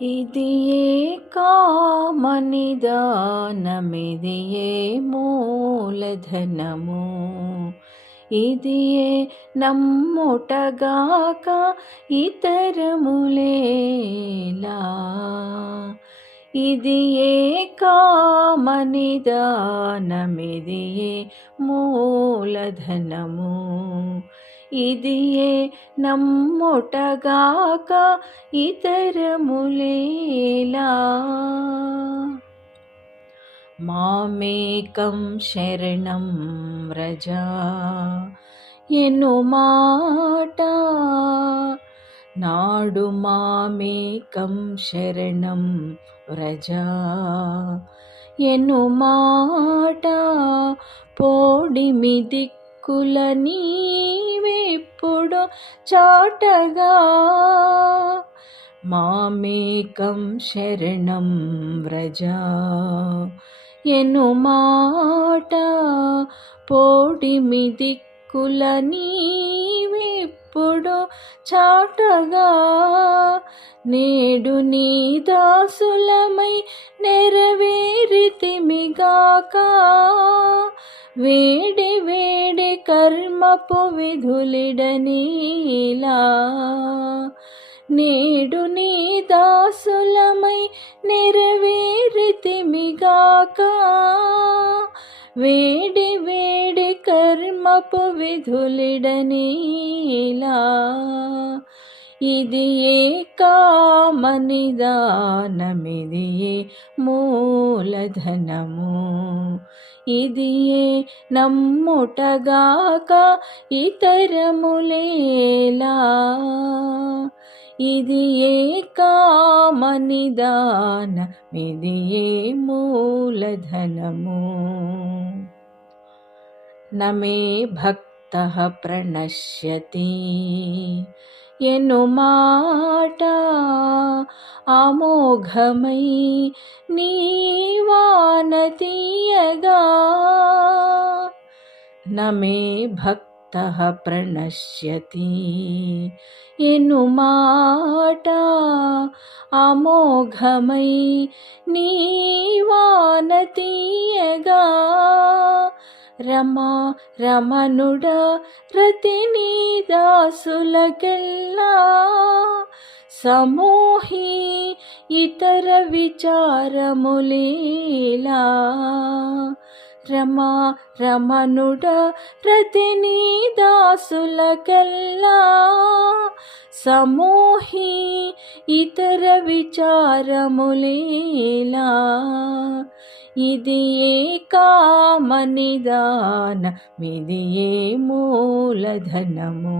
ఇది ఏ కామనిదానమిది ఏ మూలధనము ఇది ఏ నమ్ముటగాక ఇతరములేలా ఇది ఏ కామనిదానమిది ఏ మూలధనము ఇది ఏ నమ్ముటగాక ఇతరములేలా మామేకం శరణం వ్రజ ఎను మాట నాడు మామేకం శరణం వ్రజ ఎను మాట పోడిమి దిక్కుల నీవెప్పుడు చాటగా మామేకం శరణం వ్రజ ఎను మాట పోడిమి దిక్కుల నీవెప్పుడు చాటగా నేడు నీ దాసులమై నెరవేరితిమిగాక వేడి వేడి కర్మపు విధులిడనీలా నేడు నీ దాసులమై నెరవేరితిమిగాక వేడి వేడి కర్మపు విధులిడనీలా ఇది ఏ కామనిదానమిది ఏ మూలధనము ఇది ఏ నమ్ముటగాక ఇతరములేలా ఇది ఏ కామనిదానమిది ఏ మూలధనము నమే భక్తః ప్రణశ్యతి ఎను మాట అమోఘమై నీవానతీయగా నమే భక్తః ప్రణశ్యతి ఎను మాట అమోఘమై నీవానతీయగా రమా రమణుడ రతిని దాసులకెల్లా సమోహి ఇతర విచారములేలా రమా రమణుడ రతిని దాసులకెల్లా సమోహి ఇతర విచారములేలా ఇది ఏ కామనిదానమిది ఏ మూలధనము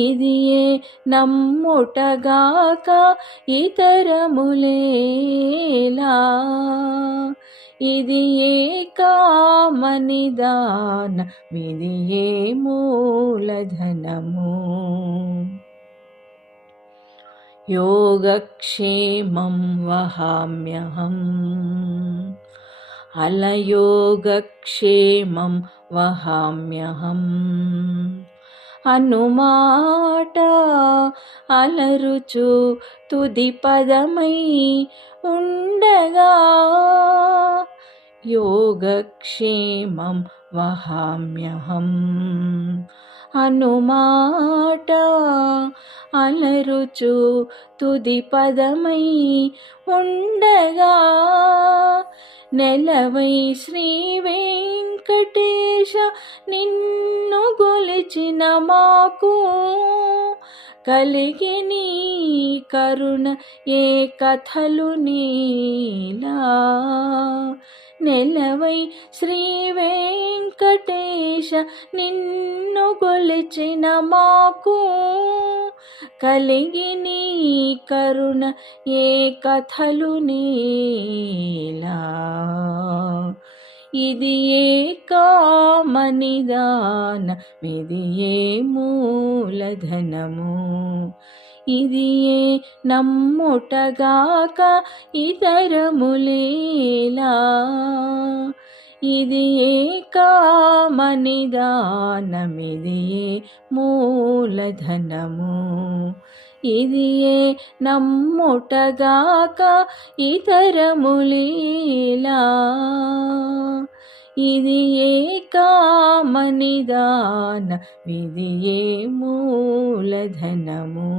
ఇది ఏ నమ్ముటగాక ఇతరములేలా ఇది ఏ కామనిదానమిది ఏ మూలధనము యోగక్షేమం వహామ్యహం అలయోగక్షేమం వహామ్యహం అనుమాట అలరుచు తుది పదమై ఉండగా యోగక్షేమం వహామ్యహం అనుమాట అలరుచు తుది పదమై ఉండగా నెలవై శ్రీ వెంకటేశ నిన్ను గొలిచిన మాకు కలిగి నీ కరుణ ఏ కథలు నీలా నెలవై శ్రీ వెంకటేశ నిన్ను గొలిచిన మాకు కలిగి నీ కరుణ ఏ కథలు నీలా ఇది ఏ కామనిదానమిది ఏ మూలధనము ఇది ఏ నమ్ముటగాక ఇతరములేలా ఇది ఏ కామనిదానమిది ఏ మూలధనము ఇది ఏ నమ్ముటగాక ఇతరములీలా ఇది ఏ కామనిదాన విధి ఏ మూలధనము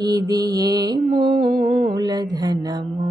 ఇది ఏ మూలధనము.